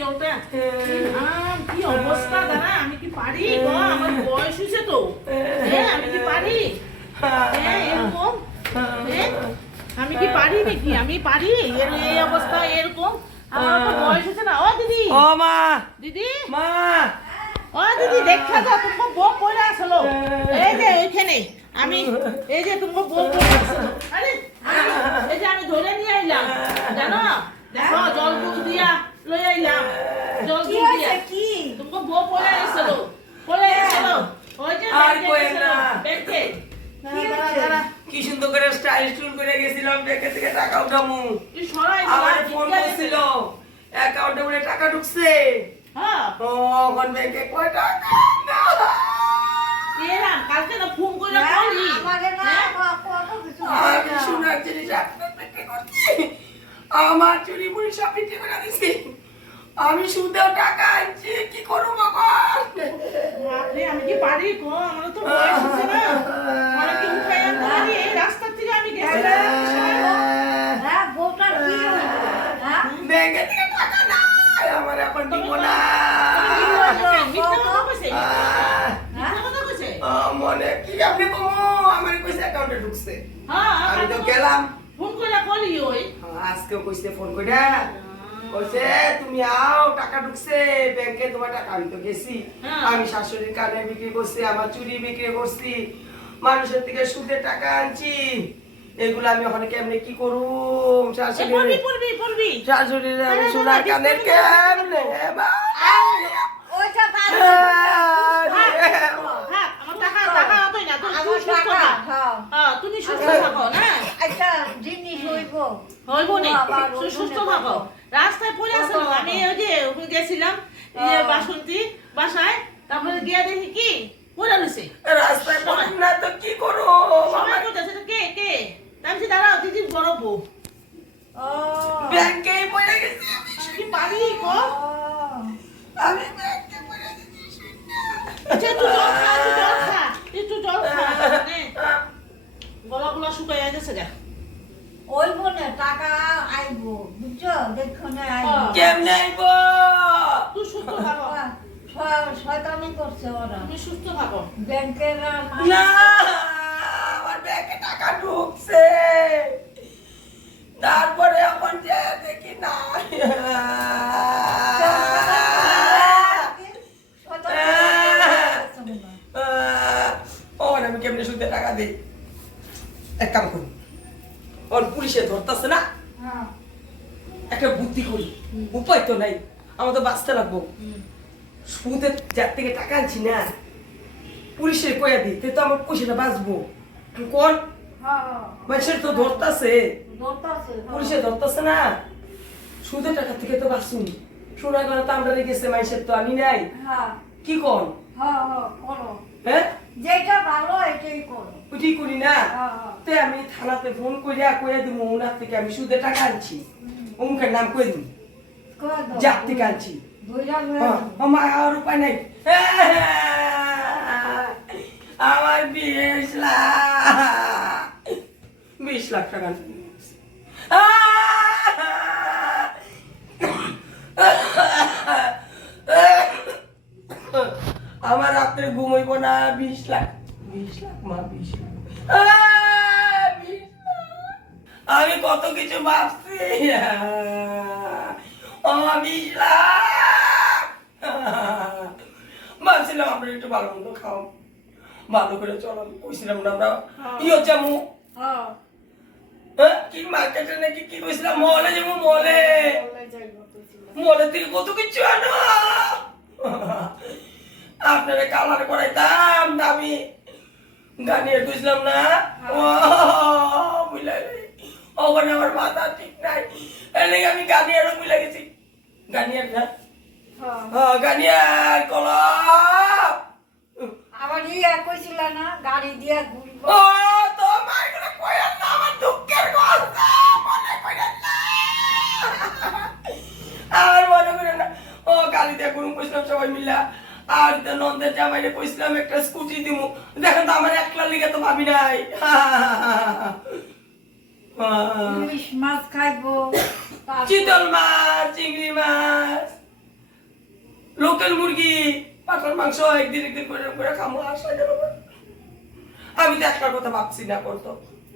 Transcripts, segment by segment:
জলটা কি অবস্থা দাঁড়া আমি কি পারি গো আমার বয়স হয়েছে তো আমি কি পারি এরকম আমি কি পারি নাকি আমি পারি এই অবস্থা এরকম আমার তো বয়স হয়েছে না ও দিদি ও মা দিদি মা ও দিদি দেখা যাও তোমার বউ পড়ে আসলো এই যে ওইখানে আমি এই যে তোমার বউ পড়ে আসলো আরে এই যে আমি ধরে নিয়ে আইলাম জানো দেখো জল দুধ দিয়া লই আইলাম জল দুধ দিয়া কি তোমার বউ পড়ে আসলো ওই যে আর কই না ব্যাংকে কি সুন্দর করে স্টাইল স্টুল করে গেছিলাম ব্যাংকে থেকে টাকা উঠামু তুই সরাই আমার ফোন করছিল অ্যাকাউন্টে বলে টাকা ঢুকছে হ্যাঁ ও কোন ব্যাংকে কয় টাকা এরা কালকে না ফোন করে বলি আমাকে না কত কিছু আমি সোনার জিনিস আপনার বিক্রি করছি আমার চুরি মুড়ি সব বিক্রি করে দিছি আমি সুদেও টাকা আনছি কি করবো বাবা বাপরে আমি কি পারি গো আমার তো বয়স হচ্ছে না আমার কি উঠাই আনতে পারি এই রাস্তা থেকে আমি গেছিলাম হ্যাঁ বউটা কি হলো হ্যাঁ ব্যাংকে থেকে টাকা নাই আমার এখন দিব না মিথ্যা কথা কইছে মিথ্যা কথা কইছে মনে কি আপনি কমো আমার কইছে অ্যাকাউন্টে ঢুকছে হ্যাঁ আমি তো গেলাম ফোন করে বলি ওই আজকেও কইছে ফোন কইরা কইছে তুমি আও টাকা ঢুকছে ব্যাংকে তোমার টাকা আমি তো গেছি আমি শাশুড়ির কানে বিক্রি করছি আমার চুরি বিক্রি করছি মানুষের থেকে সুদে টাকা আনছি এগুলো আমি ওখানে কেমনে কি করুম পড়বি শাশুড়ির আমি সোনার কানের কেমনে ওইটা পারো হ্যাঁ আমার টাকা অতই না তুই সুস্থ থাক হ্যাঁ তুমি সুস্থ থাকো না একটা জিনিস হইব হইব না তুই সুস্থ থাকো রাস্তায় পড়ে আসলো আমি ওই যে ওখানে গেছিলাম বাসন্তী বাসায় তারপরে গিয়ে দেখি কি পড়ে রয়েছে রাস্তায় পড়ুম না তো কি করো সবাই করতেছে তো কে কে তারপরে দাঁড়াও দিদি বড় বউ ও ব্যাংকে পড়ে গেছি কি পারি গো আমি ব্যাংকে পড়ে গেছি আচ্ছা একটু জল খা গলাগুলা শুকাই গেছে গা ওই বনে টাকা আইব বুঝছো দেখনে আইব কেমনে আইবো তুই সুস্থ থাকো শয়তানি করছে ওরা তুমি সুস্থ থাকো ব্যাংকের না আমার ব্যাংকে টাকা ঢুকছে তারপরে এখন যে দেখি না ওর আমি কেমনে সুদে টাকা দিই এক কাম করি ওর পুলিশে ধরতেছে না একটা বুদ্ধি করি উপায় তো নাই আমার তো বাঁচতে লাগবো সুদের যার থেকে টাকা আনছি না পুলিশের কয়া দিই তো আমার পয়সাটা বাঁচবো কোন মানুষের তো ধরতেছে পুলিশে ধরতেছে না সুদের টাকা থেকে তো বাঁচুন সোনা করা তো আমরা গেছে মানুষের তো আমি নাই কি কর হ্যাঁ যেটা ভালো এটাই করো ওইটাই করি না তে আমি থানাতে ফোন করিয়া কইয়া দিব ওনার থেকে আমি সুদে টাকা আনছি অমুকের নাম কই দিই যার থেকে আনছি আমার আর উপায় নাই আমার 20 লাখ টাকা আমার রাত্রে ঘুমাইব না 20 লাখ মা 20 লাখ আমি কত কিছু ভাবছি ও 20 লাখ ভাবছিলাম আমরা একটু ভালো মন্দ খাও ভালো করে চলো কইছিলাম না আমরা ইয়ে যাবো কি মার্কেটে নাকি কি কইছিলাম মলে যাবো মলে থেকে কত কিছু আনো আপনারা কালার করাইতাম দামি গানিয়ে কইছিলাম না ও বুঝলাই ওখানে আমার মাথা ঠিক নাই এনে আমি গানিয়ারও বুঝলা গেছি গানিয়ার না গানিয়ার কলম আবার কইছিল না গাড়ি দিয়ে ঘুরবো ও তো মাইগুলো কইয়ার না আমার দুঃখের কথা মনে কইরান না আর মনে করেন না ও গাড়ি দিয়ে ঘুরুম কইছিলাম সবাই মিলা আর তো নন্দের জামাইরে কইছিলাম একটা স্কুটি দিমু দেখেন তো আমার একলা লিগে তো ভাবি নাই ইলিশ মাছ খাইবো চিতল মাছ চিংড়ি মাছ লোকাল মুরগি পাঠার মাংস একদিন একদিন করে খামো আসা গেল না। আমি তো একটা কথা ভাবছি না করতো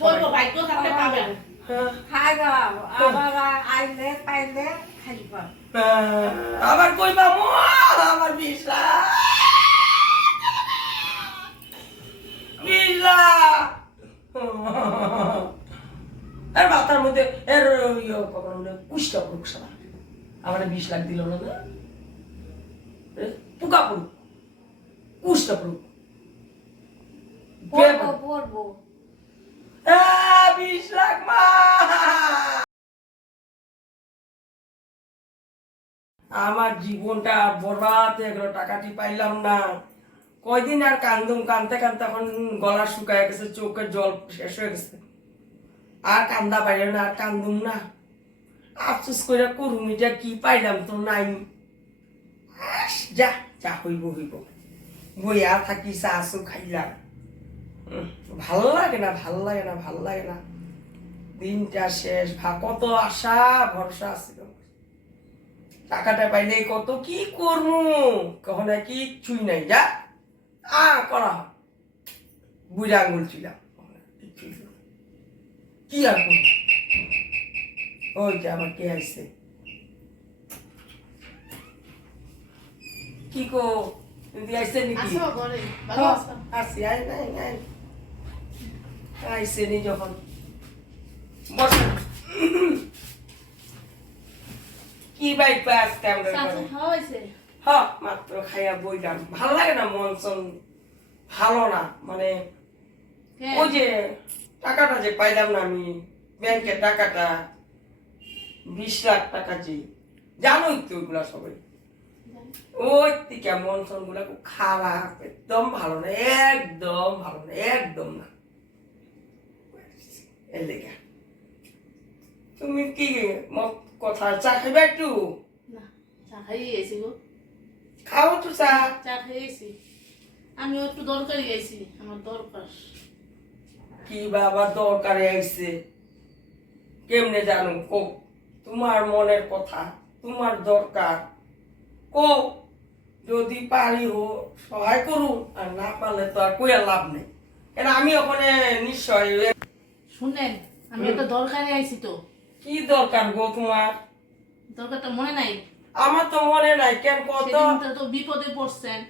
বলবো ভাগ্য থাকলে পাবেন। হ্যাঁ খাইবা আবার আইলে পাইলে খাইবা আবার কইবা মো আমার বিশলা বিশলা আর মাথার মধ্যে এর কুষ্টা পড়ুক সারা আমার 20 লাখ দিল না পোকা পড়ুক কুষ্টা পড়ুক পড়বো পড়বো 20 লাখ মা আমার জীবনটা বরবাদ হয়ে গেল টাকাটি পাইলাম না কয়দিন আর কান্দুম কানতে কানতে এখন গলা শুকায় গেছে চোখের জল শেষ হয়ে গেছে আর কান্দা পাইলে না আর কান্দুম না আফসোস করে করুম এটা কি পাইলাম তো নাই যা যা হইব হইব বইয়া থাকি চা আসু খাইলাম ভাল লাগে না ভাল লাগে না ভাল লাগে না দিনটা শেষ কত আশা ভরসা ছিল টাকাটা পাইলে কত কি করবো কখন কিচ্ছুই নাই যা করা বুড়া আঙুল ছিলাম কি আর করবো ওই যে আমার কে আসছে কি কো তুমি আসছে নাকি আসো ঘরে ভালো আছো? আসছি আই নাই নাই আইসে নি যখন বসেন কি বাইক পাস কেমন চাচু খাওয়া হয়েছে? মাত্র খাইয়া বইলাম ভাল লাগে না মন চন ভালো না মানে হ্যাঁ। ওই যে টাকাটা যে পাইলাম না আমি ব্যাংকে টাকাটা 20 লাখ টাকা যে জানোই তো ওইগুলা সবাই ওই থেকে মন চন গুলা খুব খারাপ একদম ভালো না একদম ভালো না একদম না এর লেগে তুমি কি কথা চা খাইবা একটু না, চা খাইয়ে গেছি গো। খাও তো চা চা খেয়ে গেছি। আমিও একটু দরকারি গেছি, আমার দরকার। কি বাবা দরকারে আইছে কেমনে জানো কো তোমার মনের কথা তোমার দরকার কো যদি পারি হো সহায় করুন আর না পারলে তো আর কইয়া লাভ নেই কেন আমি ওখানে নিশ্চয় শুনেন, আমি একটা দরকারে আইছি তো। কি দরকার গো তোমার দরকারটা মনে নাই? আমার তো মনে নাই কেন কত সেদিন তো বিপদে পড়ছেন,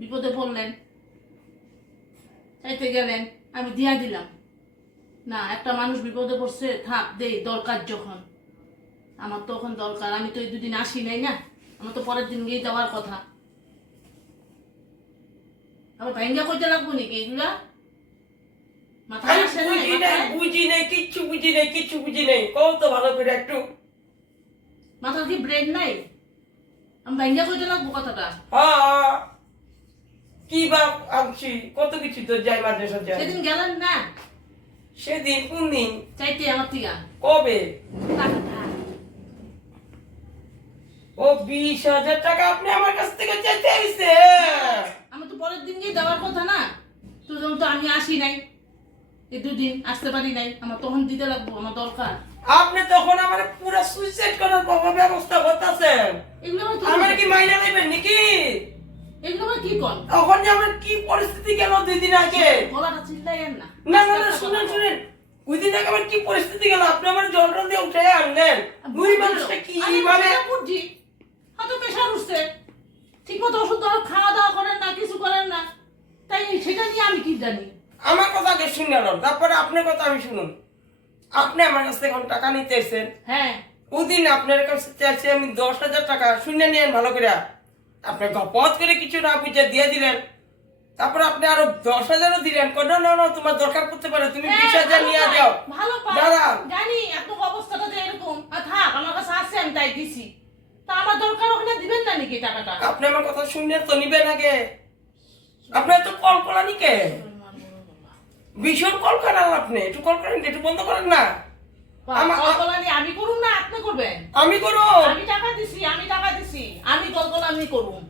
বিপদে পড়লেন, চাইতে গেলেন, আমি দিয়া দিলাম। না, একটা মানুষ বিপদে পড়ছে, থাক দেই, দরকার যখন। আমার তখন দরকার, আমি তো এই দুদিন আসি নাই না, আমার তো পরের দিন গিয়ে যাওয়ার কথা। আবার ভাইঙ্গা কইতে লাগবো নাকি এগুলা? মাথায় আসে না? বুঝি নাই কিচ্ছু বুঝি নাই কত ভালো করে একটু মাথার কি ব্রেন নাই? আমি ভাইঙ্গা কইতে লাগবো কথাটা। কি বা আনছি কত কিছু তো যাই মাঝে সাথে সেদিন গেলেন না সেদিন কোন দিন চাইতে আমার থেকে কবে টাকাটা। ও 20,000 টাকা আপনি আমার কাছ থেকে চাইতে আইছে আমি তো পরের দিন গিয়ে দেওয়ার কথা না, তো যখন তো আমি আসি নাই, এই দুদিন আসতে পারি নাই, আমার তখন দিতে লাগবো, আমার দরকার। আপনি তখন আমার পুরো সুইসাইড করার ব্যবস্থা করতেছেন এগুলো আমার আমার কি মাইনা নেবেন নাকি এগুলো আমার কি কর? তখন যে আমার কি পরিস্থিতি গেল 2 দিন আগে গলাটা চিল্লাইয়েন না। না না না শুনেন ওই দিন আগে আমার কি পরিস্থিতি গেল আপনি আমার জলটা দিয়ে উঠে আনলেন দুই মানুষটা কি ভাবে বুঝছি হয়তো প্রেশার উঠছে, ঠিক মতো ওষুধ খাওয়া দাওয়া করেন না, কিছু করেন না, তাই সেটা নিয়ে আমি কি জানি। আমার কথা আগে শুনে নেন তারপরে আপনার কথা আমি শুনুন আপনি আমার কাছ থেকে এখন টাকা নিতে এসেছেন হ্যাঁ, ওদিন আপনার কাছে চাইছি আমি 10,000 টাকা শুনে নিয়েন ভালো করে আপনি গপত করে কিছু না বুঝে দিয়ে দিলেন তারপর আপনি আরো 10,000ও দিলেন না না না তোমার দরকার পড়তে পারে তুমি 20,000 নিয়ে যাও ভালো দাদা জানি এত অবস্থাটা যে এরকম, আর থাক আমার কাছে আসছে আমি তাই দিছি, তা আমার দরকার ওখানে দিবেন না নাকি টাকাটা? আপনি আমার কথা শুনলে তো নিবেন আগে আপনি তো কল করানি কে ভীষণ কল করেন আপনি একটু কল করেন একটু বন্ধ করেন না আমি করুন না আপনি করবেন? আমি করো আমি টাকা দিছি আমি কল্পনা আমি করুন।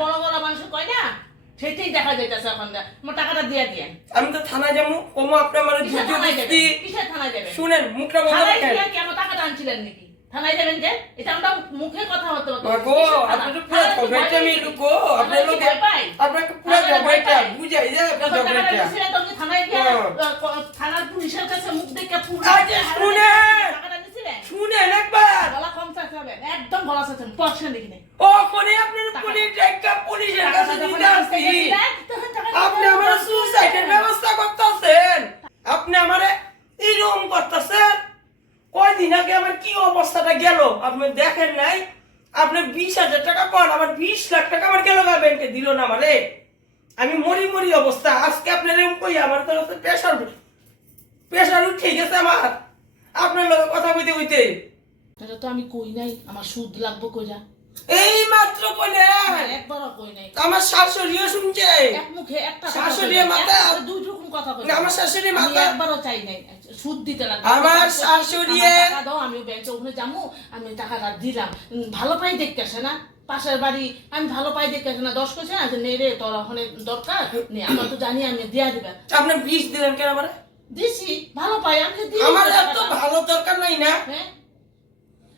বড় বড় মানুষ কয় না, সেটাই দেখা যাইতেছে এখন। আমার টাকাটা দিয়ে দিয়েন। আমি তো থানায় যাবো কমো আপনি আমার কিসের থানায় যাবেন? কিসের থানায় যাবেন? শুনেন মুখটা বন্ধ থানায় রাখেন গিয়ে কি আমার টাকাটা আনছিলেন নাকি? থানায় যাবেন যে? এটা আমরা মুখে কথা বলতে পারবো। মাগো, আপনি তো পুরো ঝগড়াটা মিলু গো, আপনার লোকে আপনাকে পুরো ঝগড়াটা বুঝাই যায় আপনার ঝগড়াটা। থানায় গিয়ে থানার পুলিশের কাছে মুখ দেখে পুরো আরে শুনে শুনেন একবার গলা কম চাচাবেন, একদম গলা চাচাবেন, পয়সা দেখি নেই। ও কোনে আপনার পুলিশ একটা পুলিশের কাছে দিতে আসি, আপনি আমার সুসাইডের ব্যবস্থা করতেছেন, আপনি আমারে এরকম করতেছেন। কয়দিন আগে আমার কি অবস্থাটা গেল আপনি দেখেন নাই? আপনি 20,000 টাকা পান, আমার 20 লাখ টাকা আমার গেল না, ব্যাংকে দিল না আমারে, আমি মরি মরি অবস্থা। আজকে আপনার এরকম কই আমার তো প্রেশার উঠে গেছে আমার আপনার লোক কথা কইতে কইতে। এটা তো আমি কই নাই, আমার সুদ লাগবো কইরা। এই মাত্র কইলে একবারও কই নাই। আমার শাশুড়িও শুনছে, এক মুখে একটা শাশুড়ির মাথা দুই রকম কথা কই। আমার শাশুড়ি মাথা একবারও চাই নাই, সুদ দিতে লাগবে। আমার শাশুড়ি টাকা দাও, আমি ব্যাংকে ওখানে যাবো, আমি টাকাটা দিলাম। ভালো পাই দেখতে আসে না, পাশের বাড়ি, আমি ভালো পাই দেখতে আসে না, 10 কইছে না যে নে রে তোর ওখানে দরকার নে, আমার তো জানি আমি দিয়া দিবা। আপনি 20 দিলেন কেন আমারে? দিছি, ভালো পাই আমি দিই। আমার এত ভালো দরকার নাই না। হ্যাঁ,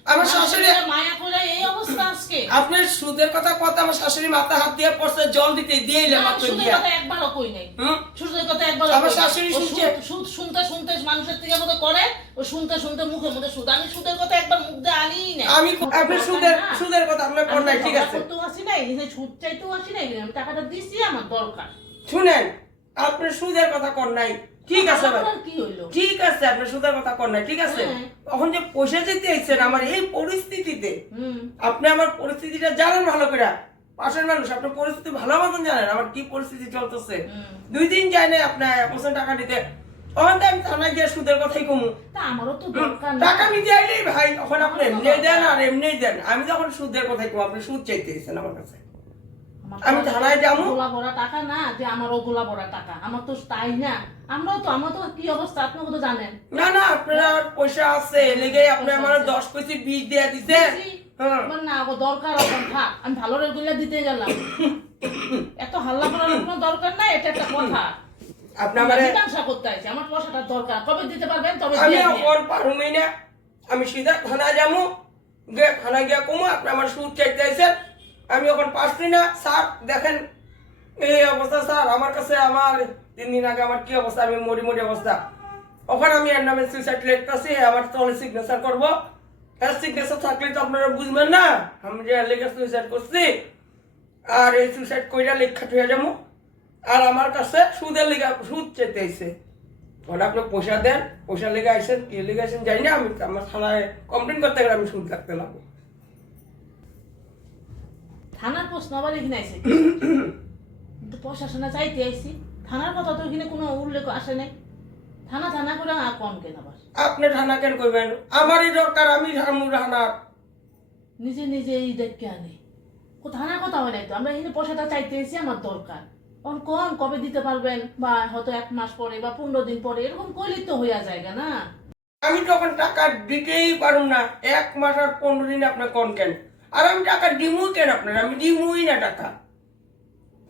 আমার শাশুড়ি মায়া করে এই অবস্থা আজকে। আপনার সুদের কথা আমার শাশুড়ি মাথা হাত দিয়ে পড়ছে, জল দিতে দিয়েইলাম মাত্র সুদের দিয়া। কথা একবারও কই নাই, হুম? সুদের কথা একবারও আমার কই নাই। শাশুড়ি ও শুনছে। সুদ শুনতে শুনতে মানুষের থেকে মতো করে, ও শুনতে শুনতে মুখের মধ্যে সুদ। আমি সুদের কথা একবার মুখ দিয়ে আনি না। আমি আপনি সুদের কথা আপনার কোন নাই, ঠিক আছে? করতেও আসি নাই, নিজে সুদ চাইতেও আসি নাই, আমি টাকাটা দিছি, আমার দরকার। শুনেন, আপনি সুদের কথা কোন নাই, ঠিক আছে ভাই, আমার কি হইলো? ঠিক আছে, আপনি সুদের কথা কোন নাই, ঠিক আছে। হ্যাঁ। এখন যে পয়সা যেতে আইছেন আমার এই পরিস্থিতিতে, হুম, আপনি আমার পরিস্থিতিটা জানেন ভালো করে, পাশের মানুষ, আপনার পরিস্থিতি ভালো মতন জানেন আমার কি পরিস্থিতি চলতেছে। 2 দিন যায় না আপনার 1% টাকা দিতে, তখন তো আমি থানায় গিয়ে সুদের কথাই কমু। তা আমারও তো দরকার না। টাকা নিতে আইলেই ভাই, তখন আপনি এমনি দেন আর এমনি দেন, আমি যখন সুদের কথাই কমু আপনি সুদ চাইতে গেছেন আমার কাছে। আমি থানায় যাবো, গোলা ভরা টাকা না যে আমারও গোলা ভরা টাকা, আমার তো তাই না। আমার তো কি অবস্থা আপনারা তো জানেন। না না আপনার পয়সা আছে লেগে আপনি আমার 10 পয়সা 20 দিয়ে দিতে। হ্যাঁ, আমার না ও দরকার, এখন থাক, আমি ভালো রেগুলা দিতে গেলাম। এত হাল্লা করার কোনো দরকার নাই, এটা একটা কথা। আপনি আমারে মীমাংসা করতে আইছি, আমার পয়সাটা দরকার, কবে দিতে পারবেন তবে আমি দিয়ে দিন। আর পারুমই না, আমি সিধা থানায় যাবো, গিয়ে থানায় গিয়ে কমু আপনি আমার সুদ চাইতে আইছেন, আমি এখন পারছি না। স্যার দেখেন এই অবস্থা, স্যার আমার কাছে আমার 3 দিন আগে আমার কি অবস্থা, আমি মরি মরি অবস্থা, ওখানে আমি এর নামে সুইসাইড লিখতেছি, আমার তলে সিগনেচার করবো, এর সিগনেচার থাকলে তো আপনারা বুঝবেন না আমি যে লেগে সুইসাইড করছি, আর এই সুইসাইড কইরা লেখা হয়ে যাবো, আর আমার কাছে সুদের লেগে সুদ চাইতে আইছে। মানে আপনি পয়সা দেন, পয়সা লেগে আইসেন, কি লেগে আইসেন জানি না, আমি আমার থানায় কমপ্লেন করতে গেলে আমি সুদ লাগতে লাগবো। থানার প্রশ্ন আবার এখানে আইছে, কিন্তু প্রশাসনে চাইতে আইছি, থানার কথা তো এখানে কোনো উল্লেখ আসে নাই। থানা করে কম কেন আবার? আপনি থানা কেন করবেন? আমারই দরকার, আমি থানা নিজে এই দেখকে আনে। থানার কথা হয় নাই তো, আমরা এখানে পয়সাটা চাইতে এসেছি, আমার দরকার। কোন কবে দিতে পারবেন, বা হয়তো 1 মাস পরে বা 15 দিন পরে, এরকম কইলে তো হইয়া যায় না। আমি তখন টাকা দিতেই পারুম না, 1 মাস আর 15 দিন আপনার কোন কেন, আর আমি টাকা দিমু কেন আপনার, আমি দিমুই না টাকা।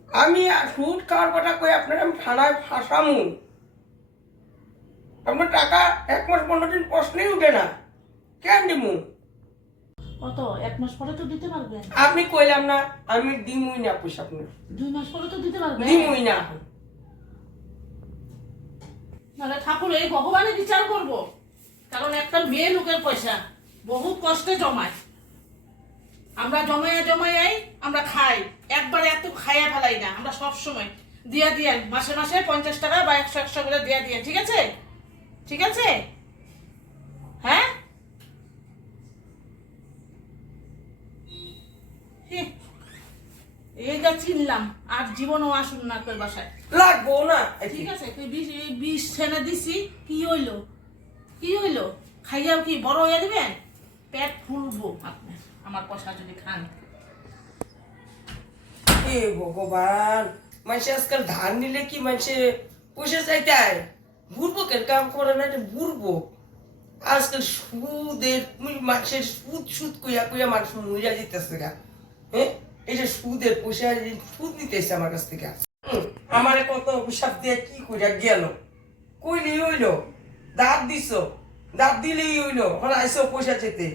আমি সুদ খাওয়ার কথা কই আপনার, আমি থানায় ফাঁসামু, আপনার টাকা 1 মাস 15 দিন প্রশ্নই উঠে না, কেন দিমু? কত 1 মাস পরে তো দিতে পারবেন? আপনি কইলাম না আমি দিমুই না পয়সা, আপনার 2 মাস পরে তো দিতে পারবেন? দিমুই না। মানে ঠাকুর এই ভগবানের বিচার করব, কারণ একটা মেয়ে লোকের পয়সা বহুত কষ্টে জমায়, আমরা জমাই আমরা খাই, একবারে এত খাইয়া ফেলাই না, আমরা সব সময় দিয়া দিয়েন, মাসে 50 টাকা বা 100 করে দিয়া দিয়েন, ঠিক আছে? ঠিক আছে, হ্যাঁ। এই যা চিনলাম, আর জীবনও আসুন না তোর বাসায়, লাগবো না। ঠিক আছে? তুই 20 ছেনে দিছি, কি হইলো? খাইয়াও কি বড় হইয়া দিবেন? পেট ফুলবো আপনি আমার পয়সা যদি খান। এ ভগবান, মানুষে আজকাল ধান নিলে কি মানুষে পয়সা চাইতে হয়? বুড়বকের কাম করে না, এটা বুড়বক। আজকাল সুদের মানুষের সুদ কইয়া মানুষ মরিয়া যেতেছে গা। হ্যাঁ, এই যে সুদের পয়সা সুদ নিতেছে আমার কাছ থেকে। আমারে কত হিসাব দিয়ে কি কইরা গেল, কইলি হইলো, দাঁত দিছ, দাঁত দিলেই হইলো, এখন আইসো পয়সা চেতে।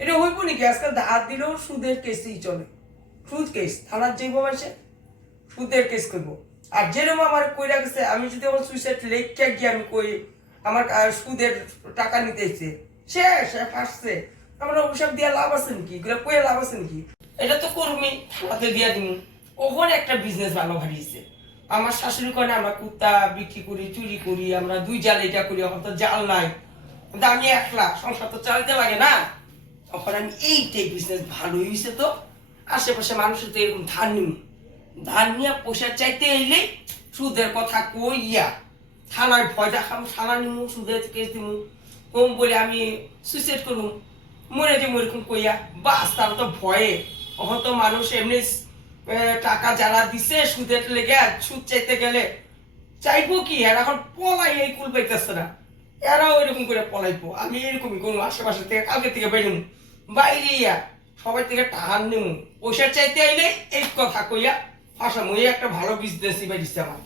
এটা হইব নাকি? আজকাল ধার দিলেও সুদের কেসই চলে, সুদ কেস। থানার যাইব মাসে সুদের কেস করবো। আর যেরকম আমার কইরা গেছে, আমি যদি আমার সুইসাইড লেখা গিয়ে আমি কই আমার সুদের টাকা নিতেছে, শেষ ফাঁসছে। আমরা ওসব দিয়া লাভ আছে নাকি? এগুলো কয়ে লাভ আছে নাকি? এটা তো কর্মী থানাতে দিয়া দিন, ওখানে একটা বিজনেস ভালো হারিয়েছে। আমার শাশুড়ি কনে আমরা কুত্তা বিক্রি করি, চুরি করি, আমরা 2 জাল এটা করি, এখন তো জাল নাই, কিন্তু আমি একলা, সংসার তো চালাতে লাগে না। তখন আমি এইটাই বিজনেস ভালো হয়েছে, তো আশেপাশে মানুষের তো এরকম ধার নিম, ধার নিয়ে পয়সা চাইতে এলে সুদের কথা কইয়া থানায় ভয় দেখাম, থানা নিমু, সুদের কেস দিমু, কম বলে আমি সুইসাইড করুম, মরে যে এরকম কইয়া বাস। তারা তো ভয়ে, এখন তো মানুষ এমনি টাকা যারা দিছে সুদের লেগে সুদ চাইতে গেলে চাইবো কি, আর এখন পলাই এই কুল পাইতেছে না, এরাও এরকম করে পলাইবো। আমি এরকমই করবো, আশেপাশে থেকে কালকে থেকে বেরোম, বাইরে ইয়া সবাই থেকে টাহার নেব, পয়সা চাইতে আইলে এই কথা কইয়া ফাঁসাম। ওই একটা ভালো বিজনেসই বেরিয়েছে আমার।